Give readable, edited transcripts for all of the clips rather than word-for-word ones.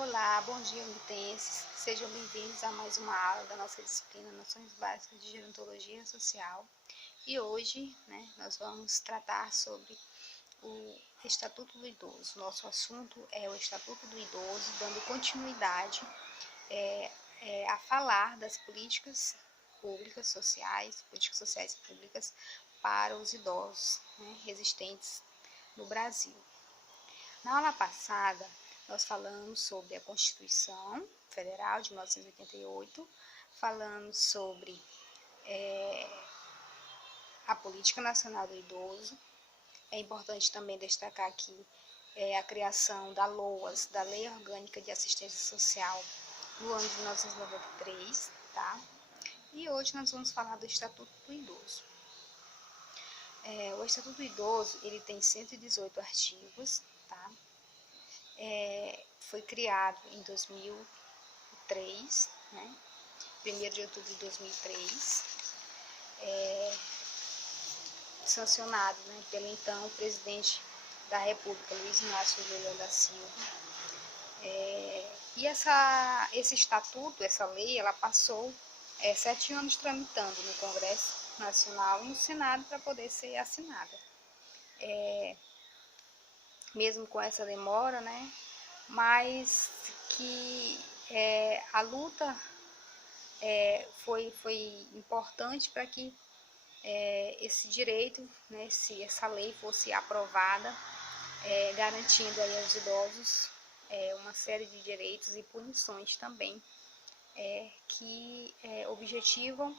Olá, bom dia, unitenses. Sejam bem-vindos a mais uma aula da nossa disciplina Noções Básicas de Gerontologia Social. E hoje, nós vamos tratar sobre o Estatuto do Idoso. Nosso assunto é o Estatuto do Idoso, dando continuidade a falar das políticas sociais públicas para os idosos, existentes no Brasil. Na aula passada, nós falamos sobre a Constituição Federal de 1988, falamos sobre a Política Nacional do Idoso. É importante também destacar aqui a criação da LOAS, da Lei Orgânica de Assistência Social, no ano de 1993, tá? E hoje nós vamos falar do Estatuto do Idoso. O Estatuto do Idoso, ele tem 118 artigos, tá? Foi criado em 2003, 1º de outubro de 2003, sancionado pelo então presidente da República, Luiz Inácio Lula da Silva. E esse estatuto, essa lei, ela passou 7 anos tramitando no Congresso Nacional e no Senado para poder ser assinada. Mesmo com essa demora, mas que a luta foi importante para que esse direito, essa lei fosse aprovada, garantindo aí aos idosos uma série de direitos e punições também, que objetivam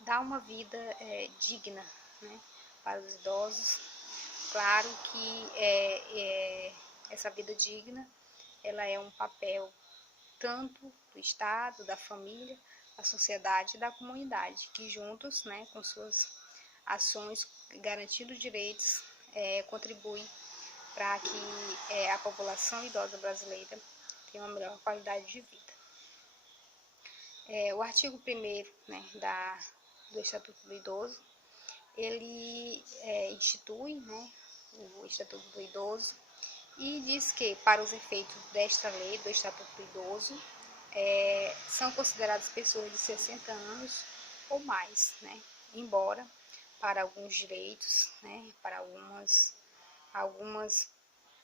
dar uma vida digna, para os idosos. Claro que essa vida digna, ela é um papel tanto do Estado, da família, da sociedade e da comunidade, que juntos, com suas ações, garantindo direitos, contribuem para que a população idosa brasileira tenha uma melhor qualidade de vida. O artigo 1º do Estatuto do Idoso, ele institui o Estatuto do Idoso e diz que, para os efeitos desta lei, do Estatuto do Idoso, são consideradas pessoas de 60 anos ou mais, embora para alguns direitos, para algumas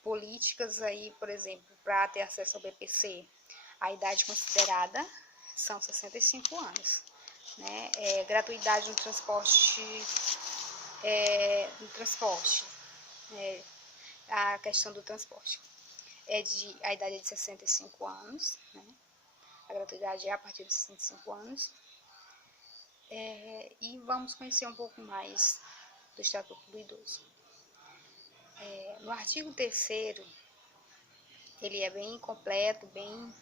políticas aí, por exemplo, para ter acesso ao BPC, a idade considerada são 65 anos. Gratuidade no transporte, a questão do transporte. A idade é de 65 anos, a gratuidade é a partir de 65 anos. E vamos conhecer um pouco mais do Estatuto do Idoso. No artigo 3º, ele é bem completo, bem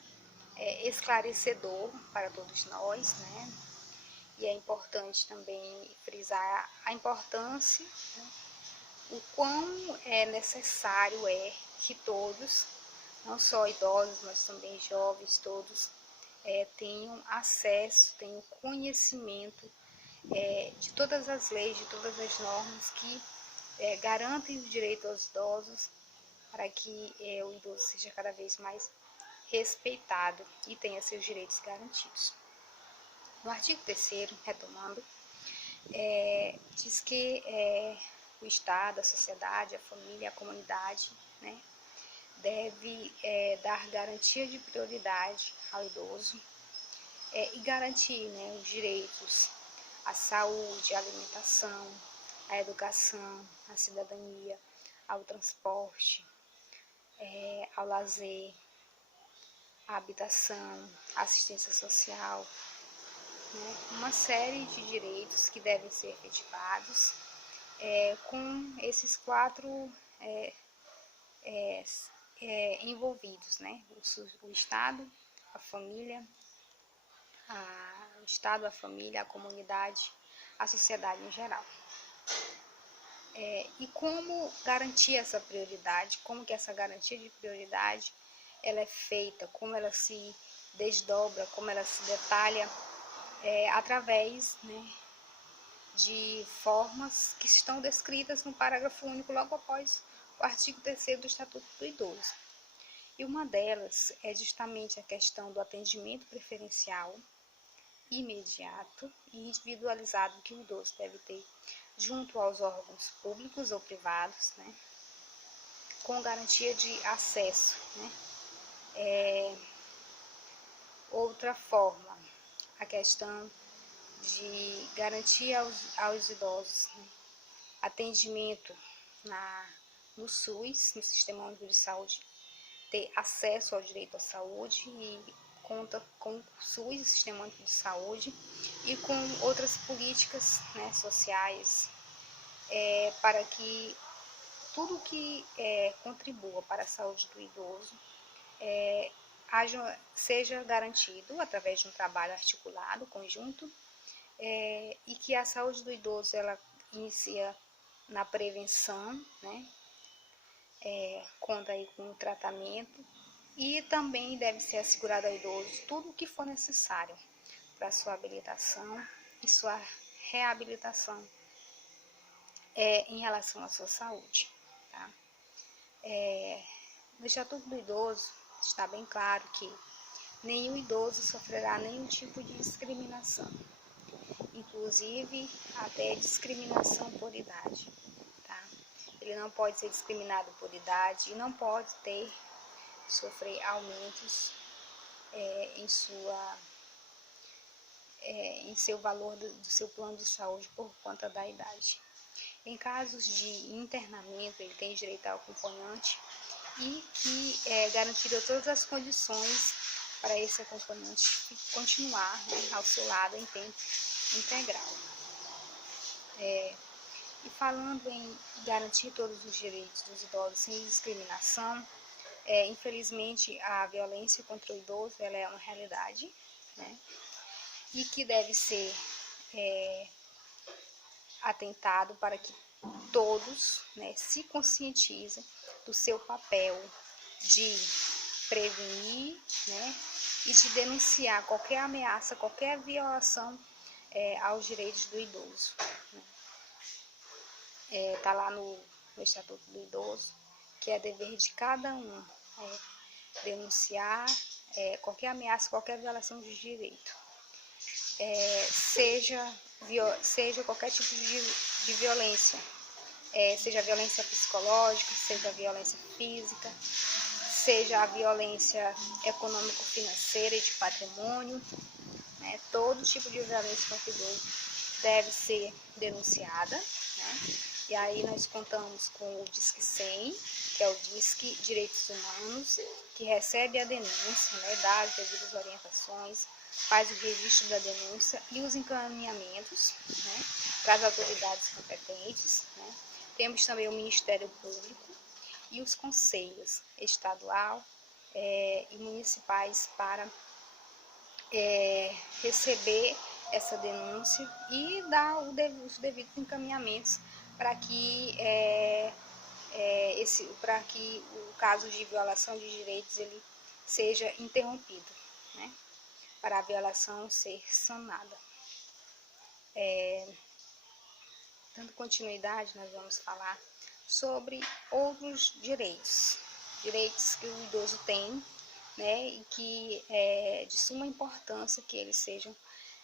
esclarecedor para todos nós, E é importante também frisar a importância, o quão necessário que todos, não só idosos, mas também jovens, todos tenham acesso, tenham conhecimento de todas as leis, de todas as normas que garantem o direito aos idosos, para que o idoso seja cada vez mais respeitado e tenha seus direitos garantidos. No artigo 3º, retomando, diz que o Estado, a sociedade, a família, a comunidade, deve dar garantia de prioridade ao idoso e garantir os direitos à saúde, à alimentação, à educação, à cidadania, ao transporte, ao lazer, à habitação, à assistência social, uma série de direitos que devem ser efetivados com esses 4 envolvidos, o Estado, a família, a comunidade, a sociedade em geral. E como garantir essa prioridade, como que essa garantia de prioridade ela é feita, como ela se desdobra, como ela se detalha, através de formas que estão descritas no parágrafo único logo após o artigo 3º do Estatuto do Idoso. E uma delas é justamente a questão do atendimento preferencial, imediato e individualizado que o idoso deve ter junto aos órgãos públicos ou privados, né, com garantia de acesso, né. Outra forma, a questão de garantia aos idosos, né, atendimento no SUS, no Sistema Único de Saúde, ter acesso ao direito à saúde e conta com o SUS, o Sistema Único de Saúde, e com outras políticas, né, sociais, para que tudo que contribua para a saúde do idoso seja garantido através de um trabalho articulado, conjunto, e que a saúde do idoso ela inicia na prevenção, né, conta aí com o tratamento, e também deve ser assegurado ao idoso tudo o que for necessário para sua habilitação e sua reabilitação em relação à sua saúde. Tá? No Estatuto do Idoso está bem claro que nenhum idoso sofrerá nenhum tipo de discriminação, inclusive até discriminação por idade. Tá? Ele não pode ser discriminado por idade e não pode sofrer aumentos em seu valor do seu plano de saúde por conta da idade. Em casos de internamento, ele tem direito ao acompanhante e que é garantida todas as condições para esse acompanhante continuar, né, ao seu lado em tempo integral. E falando em garantir todos os direitos dos idosos sem discriminação, infelizmente a violência contra o idoso ela é uma realidade, né, e que deve ser atentado para que todos, né, se conscientizem do seu papel de prevenir, né, e de denunciar qualquer ameaça, qualquer violação aos direitos do idoso. Está lá no Estatuto do Idoso, que é dever de cada um denunciar qualquer ameaça, qualquer violação de direito. Seja qualquer tipo de violência, seja a violência psicológica, seja a violência física, seja a violência econômico-financeira e de patrimônio, né, todo tipo de violência contra o idoso deve ser denunciada, né, e aí nós contamos com o Disque 100, que é o Disque Direitos Humanos, que recebe a denúncia, né, dá as devidas orientações, faz o registro da denúncia e os encaminhamentos, né, para as autoridades competentes, né. Temos também o Ministério Público e os conselhos estadual e municipais para receber essa denúncia e dar os devidos encaminhamentos para que para que o caso de violação de direitos ele seja interrompido, né, para a violação ser sanada. Dando continuidade, nós vamos falar sobre outros direitos que o idoso tem, né, e que é de suma importância que eles sejam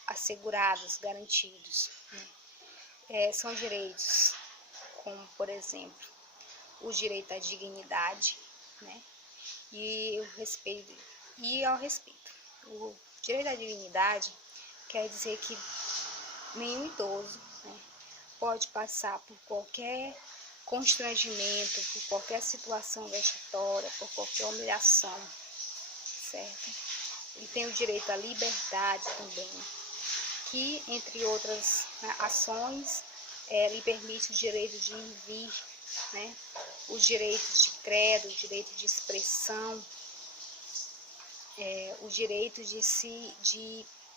assegurados, garantidos, né. São direitos como, por exemplo, o direito à dignidade, né, e ao respeito. O direito à dignidade quer dizer que nenhum idoso, né, pode passar por qualquer constrangimento, por qualquer situação vexatória, por qualquer humilhação, certo? Ele tem o direito à liberdade também, que, entre outras, né, ações, lhe permite o direito de ir e vir, né, os direitos de credo, o direito de expressão, o direito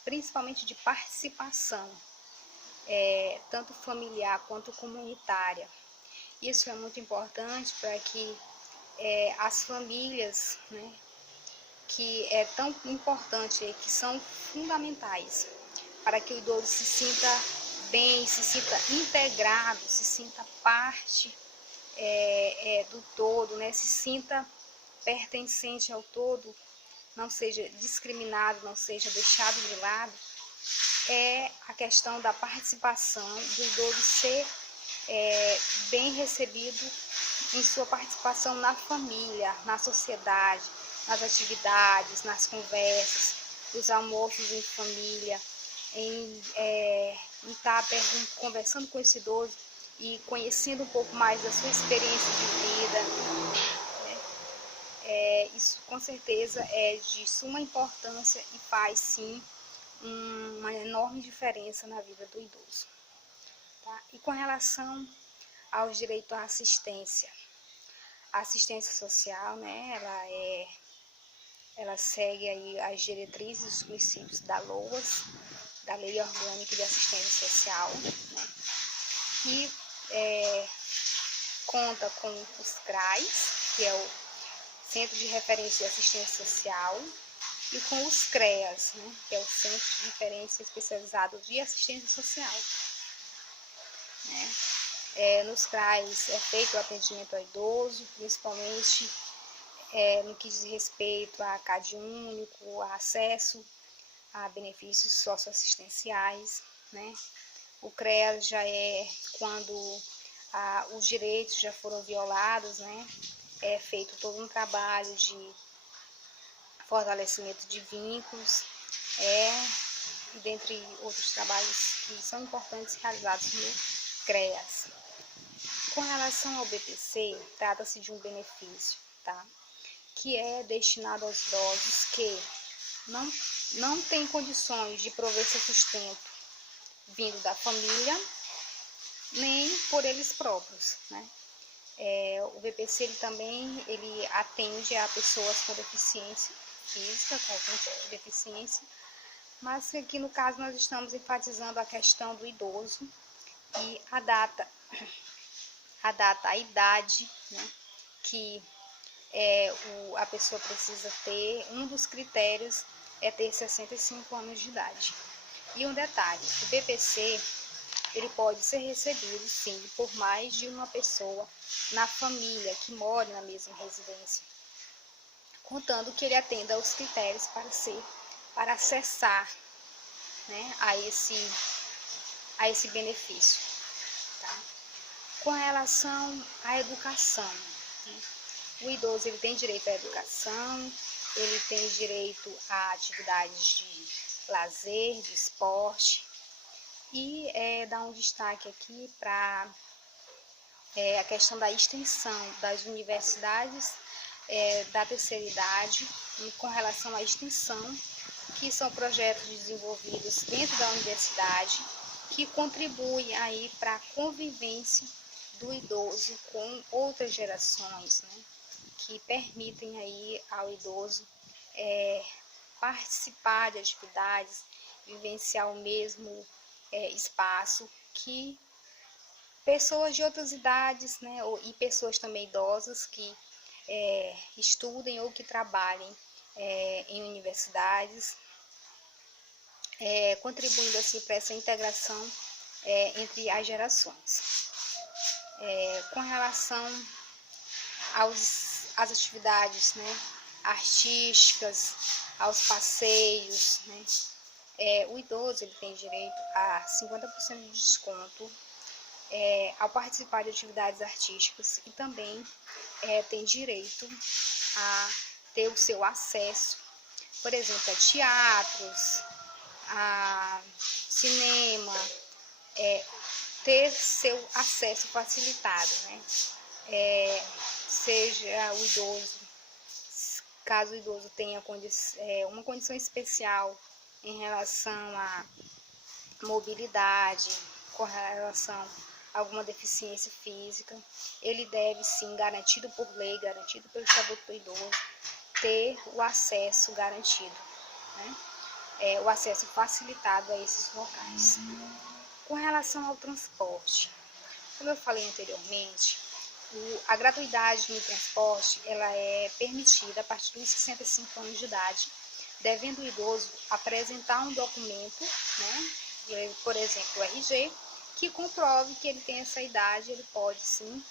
principalmente de participação, tanto familiar quanto comunitária. Isso é muito importante para que as famílias, né, que é tão importante, que são fundamentais para que o idoso se sinta bem, se sinta integrado, se sinta parte do todo, né, se sinta pertencente ao todo, não seja discriminado, não seja deixado de lado, é a questão da participação, do idoso ser bem recebido em sua participação na família, na sociedade, nas atividades, nas conversas, nos almoços em família, em estar conversando com esse idoso e conhecendo um pouco mais da sua experiência de vida. Isso com certeza é de suma importância e faz sim uma enorme diferença na vida do idoso. Tá? E com relação ao direito à assistência, a assistência social, né, ela segue aí as diretrizes e os princípios da LOAS, da Lei Orgânica de Assistência Social, né, que conta com os CRAs, que é o Centro de Referência de Assistência Social, e com os CREAS, né, que é o Centro de Referência Especializado de Assistência Social. Né. Nos CRAs é feito o atendimento ao idoso, principalmente no que diz respeito a CAD único, a acesso a benefícios socioassistenciais, né? O CREAS já é quando os direitos já foram violados, né? É feito todo um trabalho de fortalecimento de vínculos, dentre outros trabalhos que são importantes realizados no CREAS. Com relação ao BPC, trata-se de um benefício, tá? Que é destinado aos idosos que não têm condições de prover seu sustento vindo da família, nem por eles próprios, né? O BPC ele atende a pessoas com deficiência física, com algum tipo de deficiência, mas aqui no caso nós estamos enfatizando a questão do idoso e a idade, né, que a pessoa precisa ter. Um dos critérios é ter 65 anos de idade. E um detalhe, o BPC ele pode ser recebido, sim, por mais de uma pessoa na família que mora na mesma residência, contando que ele atenda aos critérios para acessar, né, a esse benefício. Tá? Com relação à educação, né? O idoso ele tem direito à educação, ele tem direito a atividades de lazer, de esporte, e dar um destaque aqui para a questão da extensão das universidades da terceira idade, com relação à extensão, que são projetos desenvolvidos dentro da universidade, que contribuem aí para a convivência do idoso com outras gerações, né? Que permitem aí ao idoso participar de atividades, vivenciar o mesmo espaço que pessoas de outras idades, né, e pessoas também idosas que estudem ou que trabalhem em universidades, contribuindo assim para essa integração entre as gerações. Com relação às atividades, né, artísticas, aos passeios, né, o idoso ele tem direito a 50% de desconto ao participar de atividades artísticas e também tem direito a ter o seu acesso, por exemplo, a teatros, a cinema, ter seu acesso facilitado, né? Seja o idoso, caso o idoso tenha uma condição especial em relação à mobilidade, com relação a alguma deficiência física, ele deve sim, garantido por lei, garantido pelo Estatuto do Idoso, ter o acesso garantido, né? O acesso facilitado a esses locais. Com relação ao transporte, como eu falei anteriormente, a gratuidade no transporte ela é permitida a partir dos 65 anos de idade, devendo o idoso apresentar um documento, né, por exemplo, o RG, que comprove que ele tem essa idade. Ele pode sim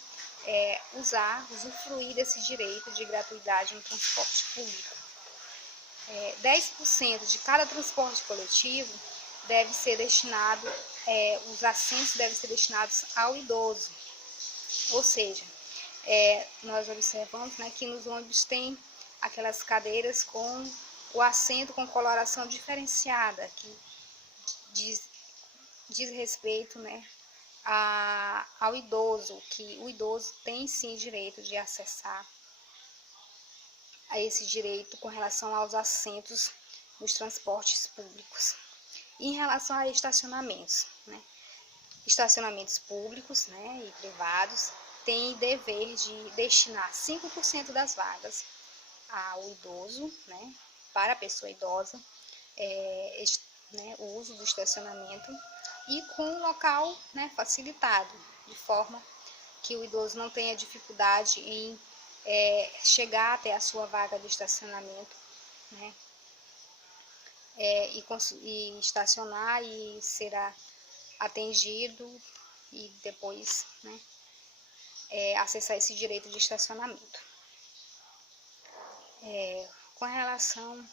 usufruir desse direito de gratuidade no transporte público. 10% de cada transporte coletivo deve ser destinado, os assentos devem ser destinados ao idoso. Ou seja, nós observamos, né, que nos ônibus tem aquelas cadeiras com o assento com coloração diferenciada, que diz respeito, né, ao idoso, que o idoso tem sim direito de acessar a esse direito com relação aos assentos nos transportes públicos. E em relação a estacionamentos, né? Estacionamentos públicos, né, e privados têm dever de destinar 5% das vagas ao idoso, né, para a pessoa idosa, né, o uso do estacionamento e com um local, né, facilitado, de forma que o idoso não tenha dificuldade em chegar até a sua vaga de estacionamento, né, e estacionar e será atendido e depois, né, acessar esse direito de estacionamento. Com relação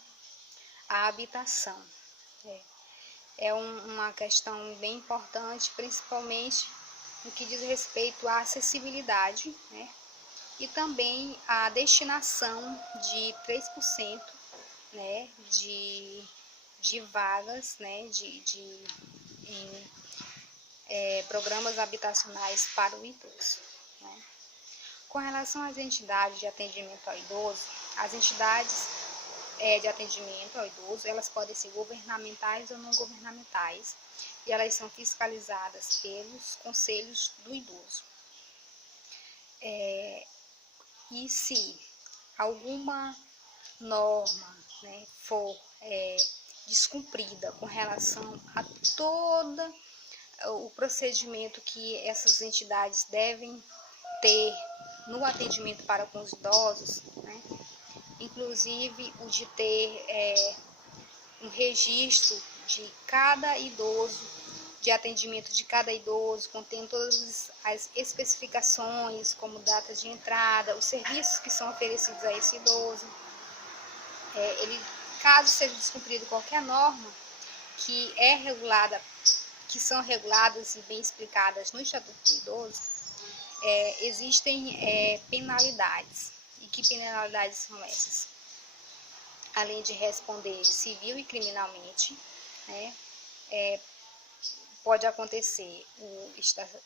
à habitação, uma questão bem importante, principalmente no que diz respeito à acessibilidade, né, e também a destinação de 3%, né, de vagas, né, em programas habitacionais para o idoso, né. Com relação às entidades de atendimento ao idoso, as entidades de atendimento ao idoso, elas podem ser governamentais ou não governamentais, e elas são fiscalizadas pelos conselhos do idoso. E se alguma norma, né, for descumprida com relação a todo o procedimento que essas entidades devem ter no atendimento para com os idosos, né, inclusive o de ter um registro de cada idoso, de atendimento de cada idoso, contendo todas as especificações, como data de entrada, os serviços que são oferecidos a esse idoso. Caso seja descumprido qualquer norma que são reguladas e bem explicadas no Estatuto do Idoso, existem penalidades. E que penalidades são essas? Além de responder civil e criminalmente, né, pode acontecer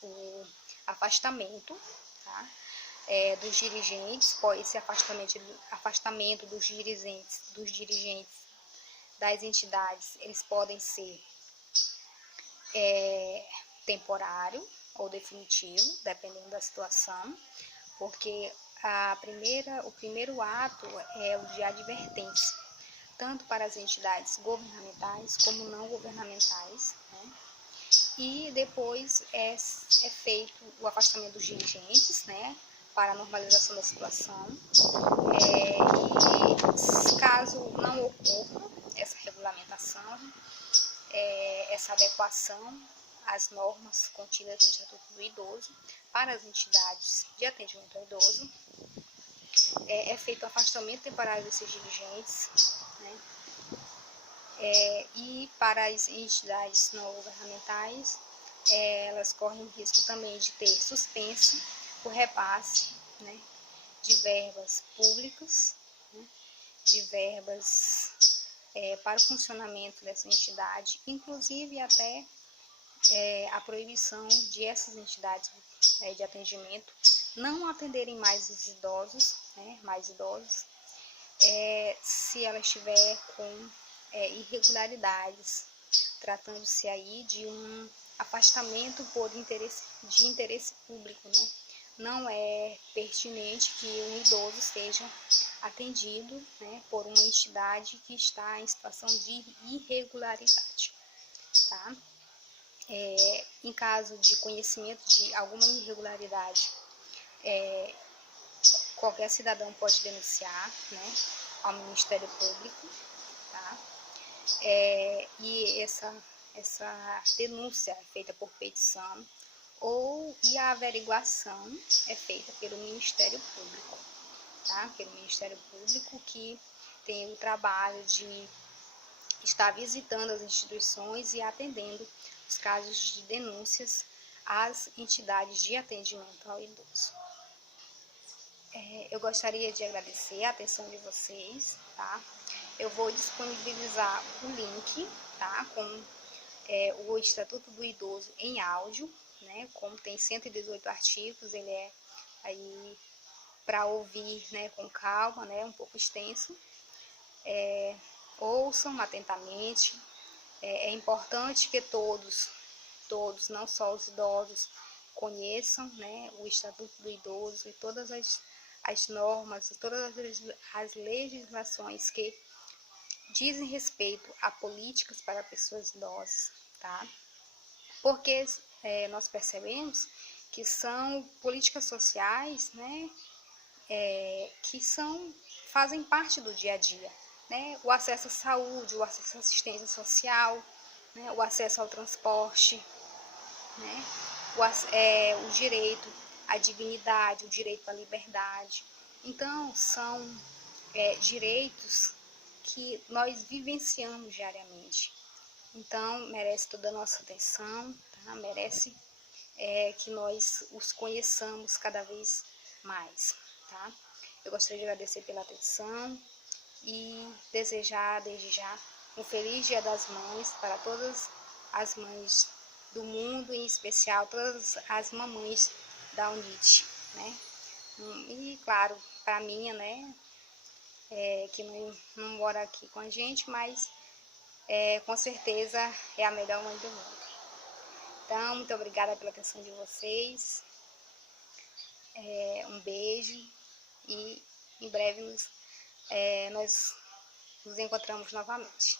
o afastamento, tá, dos dirigentes, esse afastamento dos dirigentes das entidades, eles podem ser temporário ou definitivo, dependendo da situação, porque o primeiro ato é o de advertência, tanto para as entidades governamentais como não governamentais, né? E depois é feito o afastamento dos dirigentes, né, para a normalização da situação, e caso não ocorra essa regulamentação, essa adequação às normas contidas no Estatuto do Idoso para as entidades de atendimento ao idoso, é feito o afastamento temporário desses dirigentes, né, e para as entidades não governamentais, elas correm o risco também de ter suspenso o repasse, né, de verbas públicas, né, de verbas para o funcionamento dessa entidade, inclusive até a proibição de essas entidades de atendimento não atenderem mais os idosos, né, mais idosos, se ela estiver com irregularidades, tratando-se aí de um afastamento de interesse público, né? Não é pertinente que um idoso seja atendido, né, por uma entidade que está em situação de irregularidade, tá? Em caso de conhecimento de alguma irregularidade, qualquer cidadão pode denunciar, né, ao Ministério Público, tá? E essa denúncia é feita por petição e a averiguação é feita pelo Ministério Público, tá? Pelo Ministério Público, que tem o trabalho de estar visitando as instituições e atendendo os casos de denúncias às entidades de atendimento ao idoso. Eu gostaria de agradecer a atenção de vocês, tá? Eu vou disponibilizar o link, tá? Com o Estatuto do Idoso em áudio, né? Como tem 118 artigos, ele é aí para ouvir, né, com calma, né? Um pouco extenso. Ouçam atentamente. É importante que todos, não só os idosos, conheçam, né, o Estatuto do Idoso e todas as normas, todas as legislações que dizem respeito a políticas para pessoas idosas, tá? Porque nós percebemos que são políticas sociais, né, que fazem parte do dia a dia, né? O acesso à saúde, o acesso à assistência social, né, o acesso ao transporte, né, o direito à dignidade, o direito à liberdade. Então, são direitos que nós vivenciamos diariamente. Então, merece toda a nossa atenção, tá? Merece que nós os conheçamos cada vez mais, tá? Eu gostaria de agradecer pela atenção e desejar, desde já, um feliz Dia das Mães para todas as mães do mundo, em especial todas as mamães da UNIT, né? E, claro, para a minha, né, que não mora aqui com a gente, mas com certeza é a melhor mãe do mundo. Então, muito obrigada pela atenção de vocês, um beijo e em breve nós nos encontramos novamente.